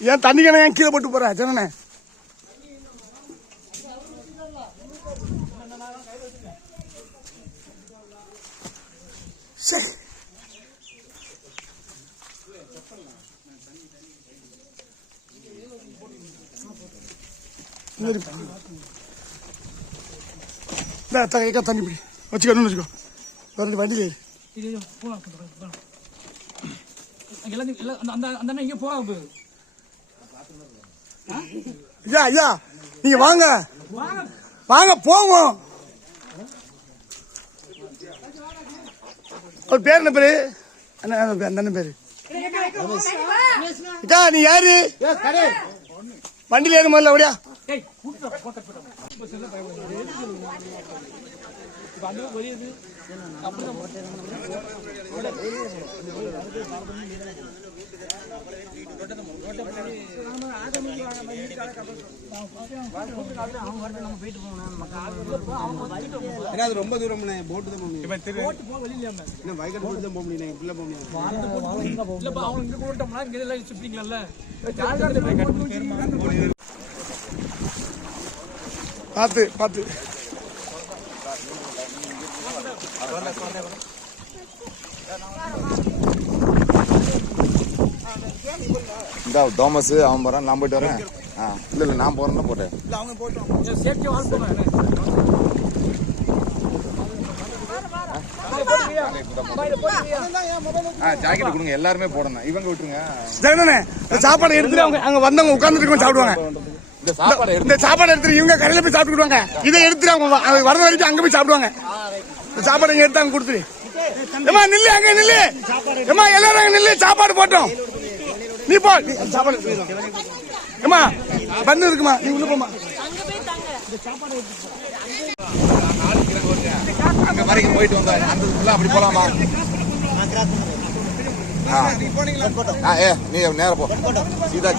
ஏன் தண்ணி கிணறு ஏன் கீழே போட்டு போற ஜனனே? சரி தண்ணி பிடி வச்சுக்கணும்னு வச்சுக்கோ. வரது வண்டியில் ஐயா ஐயா நீங்க வாங்க வாங்க போவோம். ஒரு பேர் என்ன பேரு? அண்ணன் பேரு அக்கா. நீ யாரு? வண்டியில் ஏறு முதல்ல அப்படியா? ரொம்ப தூரம் போட்டு தான் போக முடியும். பார்த்து பார்த்து இந்த தோமஸ் அவன் போறான், நான் போயிட்டு வரேன். இல்ல நான் போறேன்னா போட்டேன். ஜாக்கெட் கொடுங்க, எல்லாருமே போடணும். இவங்க விட்டுருங்க. சாப்பாடு எடுத்துட்டு அவங்க அங்க வந்தவங்க உட்கார்ந்துட்டு சாப்பிடுவாங்க. இந்த சாப்பாடு எடுத்துட்டு இவங்க கடையில போய் சாப்பிட்டுடுவாங்க. இதை எடுத்துட்டு அவங்க வரத வரைக்கும் அங்க போய் சாப்பிடுவாங்க. சாப்பாடு எங்க எடுத்து அங்க கொடுத்துரு. ஏமா நில்லு, அங்க நில்லு. ஏமா எல்லாரும் அங்க நில்லு, சாப்பாடு போட்டோம். நீ போ சாப்பாடு. ஏமா வந்து இருக்குமா, நீ உள்ள போமா. அங்க வரைக்கும் போயிட்டு வந்தா அப்படி போலாமா? நீ நேர போ. சீதா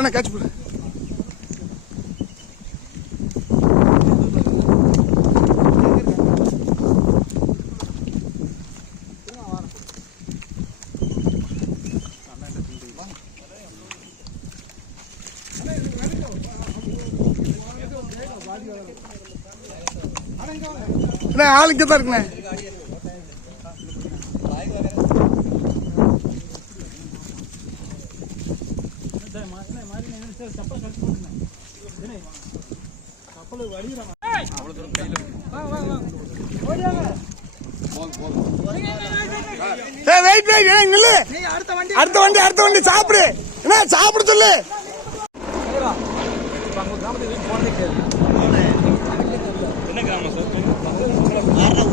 என்ன கேட்ச் போடு. ஆள் இங்கே தான் இருக்குண்ணே. அடுத்த வண்டி சாப்பிடு. என்ன சாப்பிட சொல்லு. என்ன கிராமம் சார்?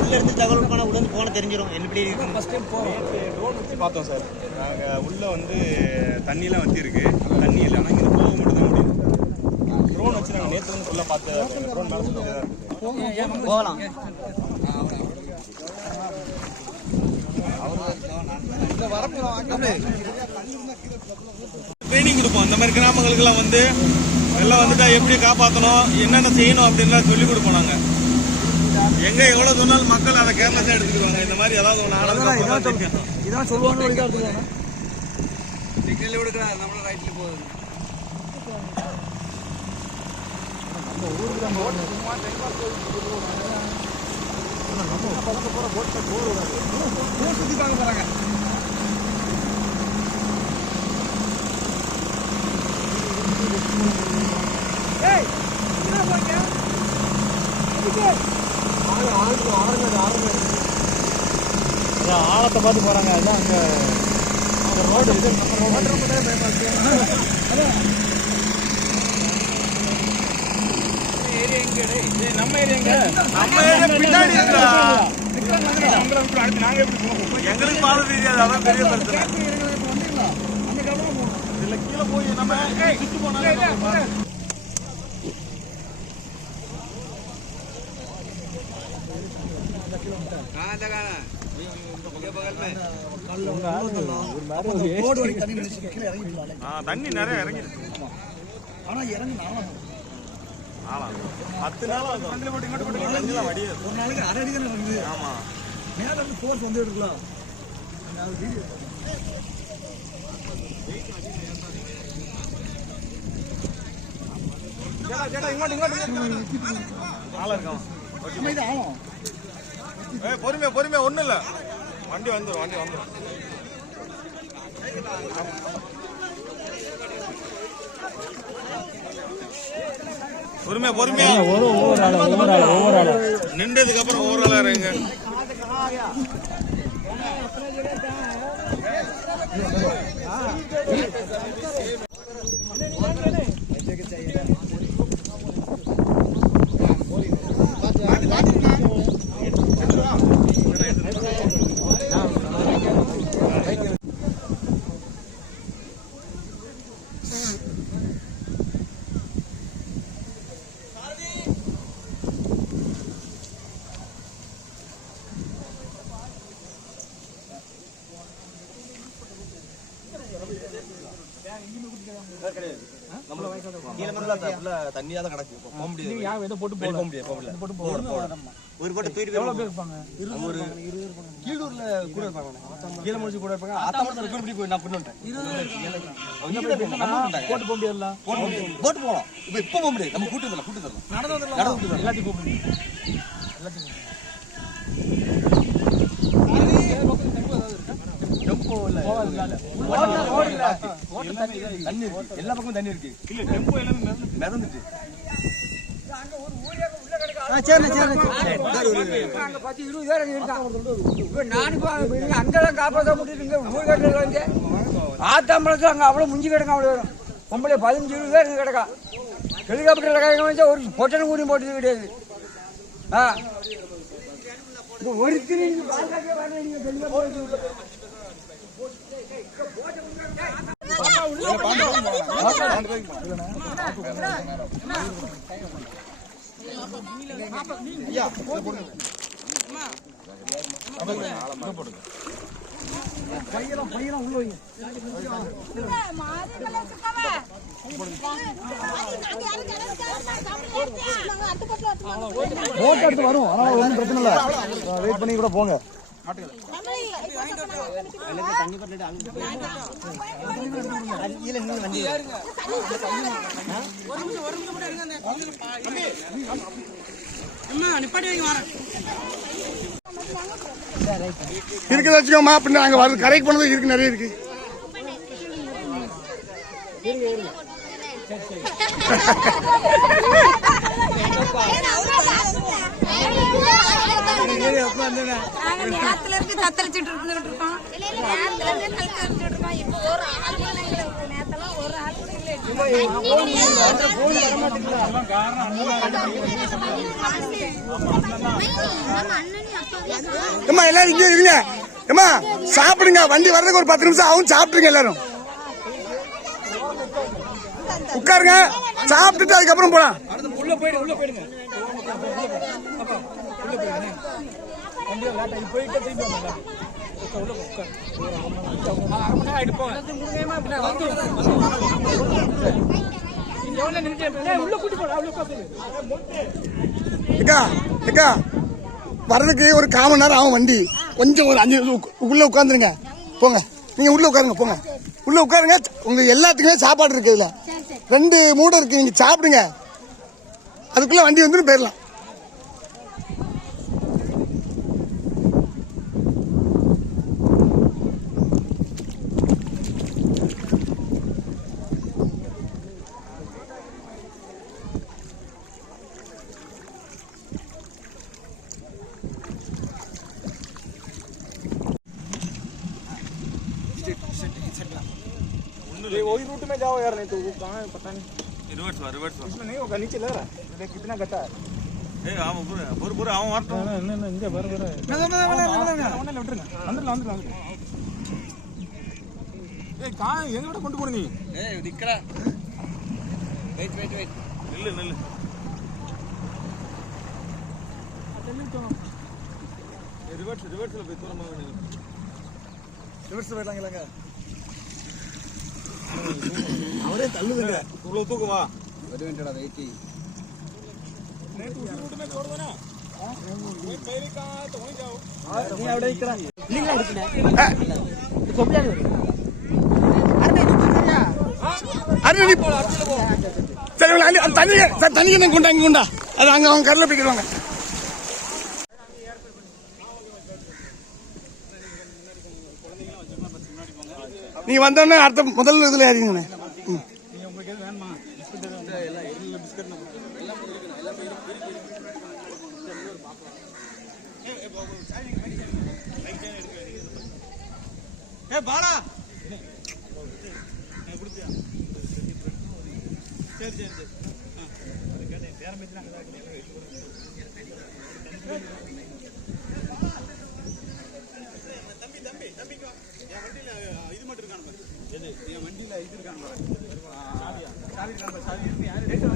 உள்ள இருந்து தகவல் போனா உள்ள இருந்து போன தெரிஞ்சிடும். ட்ரோன் வச்சு பார்த்தோம் சார். நாங்கள் உள்ள வந்து தண்ணியெல்லாம் வச்சு இருக்கு. தண்ணி இல்லை, ஆனால் இங்கே போக மட்டும் தான் முடியும். ட்ரோன் வச்சு நாங்கள் நேற்று வந்து ஃபுல்லாக பார்த்து ட்ரோன் மேலே சொல்லி போகலாம். ட்ரைனிங் கொடுப்போம். அந்த மாதிரி கிராமங்களுக்கெல்லாம் வந்து எல்லாம் வந்துட்டா எப்படி காப்பாற்றணும், என்னென்ன செய்யணும் அப்படின்லாம் சொல்லிக் கொடுப்போம். நாங்கள் எங்க எவ்வளவு சொன்னாலும் மக்கள் அதை கேர்லஸா எடுத்துக்குவாங்க. இந்த மாதிரி ஏதாவது ஒன்று இதான் சொல்லுவாங்க. சிக்னல் விடுக்கிறா நம்மள ரைட்ல போகுது. சுத்திட்டாங்க பாருங்க. ஆழத்தை பார்த்து போறாங்க. அதான் அங்க ரோடு இது நம்ம ஏரியா பின்னாடி நாங்க எப்படி போவோம்? எங்களுக்கு பாதை தெரியாது. அதான் பெரிய பிரச்சனை. இதுல கீழே போய் நம்ம சுட்டு போனாலும் தண்ணி நிறைய இறங்கிடுச்சு. ஆனா இறங்கு 10 நாள் ஒரு நாளைக்கு அரை அடி தானே வருது. ஆமா, மேல இருந்து ஃபோர்ஸ் வந்து எடுக்கலாம். பொறுமையா ஒண்ணும் இல்ல. வண்டி வந்துடும். பொறுமையா நின்றதுக்கு அப்புறம் ஒவ்வொரு ஆளா இருங்க. தண்ணியா தான் கிடக்கு. போக முடியாது. ஒரு போட்டு தூக்கிட்டு ஒரு கீழூர்ல கூட இருப்பாங்க. கீழே முடிச்சு கூட இருப்பாங்க. நான் பண்ணிட்டேன். போட்டு போக முடியாது. போட்டு போகலாம். இப்ப போக முடியாது. நம்ம கூட்டு தரலாம். நடந்து எல்லாத்தையும் போக முடியும். எல்லா பக்கமும் தண்ணி இருக்கு. இல்ல டெம்போ எல்லாமே மிதந்துட்டு. அங்கெல்லாம் காப்பாற்ற முடியுங்க. ஊர்கட்டில் வந்து ஆத்தாம்பளத்துல அங்க அவ்வளவு முஞ்சி கிடக்கும். அவ்வளவு பொம்பளை 15-20 பேர் இங்க கிடக்கா. ஹெலிகாப்டர் கிடக்க வச்சா ஒரு பொட்டனை கூடியும் போட்டது கிடையாது. ஒரு பையெல்லாம் உள்ள வைங்க. போட் எடுத்து வரும். ஆனா ஒன்றும் பிரச்சனை இல்லை. வெயிட் பண்ணி கூட போங்க. இருக்குது வச்சுக்கோமா. பின்ன அங்க வருது கரைக்கு போனது இருக்கு. நிறைய இருக்கு. எல்லாரும் இங்கே இருங்க. சாப்பிடுங்க. வண்டி வர்றதுக்கு ஒரு 10 நிமிஷம் ஆகும். சாப்பிடுங்க. எல்லாரும் உட்காருங்க. சாப்பிட்டுட்டு அதுக்கப்புறம் போலாம். உள்ள போயிடுங்க. வர்றதுக்கு ஒரு 1/4 மணி நேரம் ஆகும். வண்டி கொஞ்சம் ஒரு 5 நிமிஷம் உள்ள உட்காந்துருங்க. போங்க. நீங்க உள்ள உட்காருங்க. போங்க உள்ள உட்காருங்க. உங்க எல்லாத்துக்குமே சாப்பாடு இருக்கு. இதுல 2 மூடை இருக்கு. நீங்க சாப்பிடுங்க. அதுக்குள்ள வண்டி வந்துடும். போயிடலாம். वही रूट में जाओ यार, नहीं तो वो कहाँ है पता नहीं। रिवर्स इसमें नहीं होगा, नीचे लग रहा है, देख कितना गड्ढा है। पूरा அவன் வரட்டும். இங்க வர வந்துடலாம். ஏய் காய் எங்க விட கொண்டு போற நீ? ஏய் நிக்கடா. வெயிட் நில்லு. ரிவர்ஸ்ல போய் தூரமா வேணும். ரிவர்ஸ் போயிடலாங்களாங்க. அவரே தள்ளுதுங்க. இவ்வளவு தூக்கமா? ஒரு மினிட்டடா வெயிட். நேத்து उसी रूट में छोड़ दो ना. कोई पहले कहां तो वहीं जाओ. नहीं आवड़े इकड़ा. लिंगला எடுத்துனே. கொப்பியாடி வரு. அருணி போ. சரி அந்த தண்ணியை கொண்டா. அது அங்க அவங்க கரையில போய்டுவாங்க. நீங்க வந்தோடனே அடுத்த முதல் இதுல ஏறிங்கண்ணே. உங்களுக்கு எது வேணுமா? பிஸ்கட் எல்லாம் பிஸ்கட் ஏ பாலா கொடுத்தியா? சரி பேரம் பேசுறாங்க. தம்பிக்கு என் வண்டியில இது மட்டும் இருக்கான பாரு. எது என் வண்டியில இது இருக்கான பாரு. சாவி இருக்கான பாரு. சாவி இருக்கு. யாரு வண்டி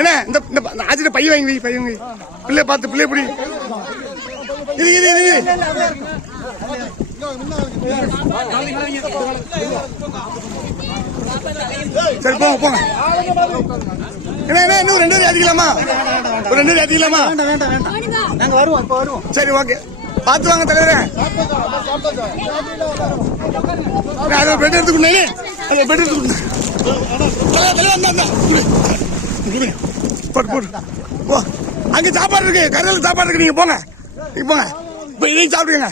என்ன இந்த ஆஜிட்ட பை வாங்கி பிள்ளை பார்த்து பிள்ளை பிடி. இது சரி போங்க. என்ன இன்னும் 2 பேர் ஏத்திக்கலாமா? ஒரு 2 பேர் ஏத்திக்கலாமா? வேண்டாம் நாங்க வருவோம். சரி ஓகே, பார்த்து வாங்க தலைவரே. பெட் எடுத்துக்கணும். போட்டு போ. அங்க சாப்பாடு இருக்கு, கரையில் சாப்பாடு இருக்கு. நீங்க போங்க. இப்ப இதையும் சாப்பிடுங்க.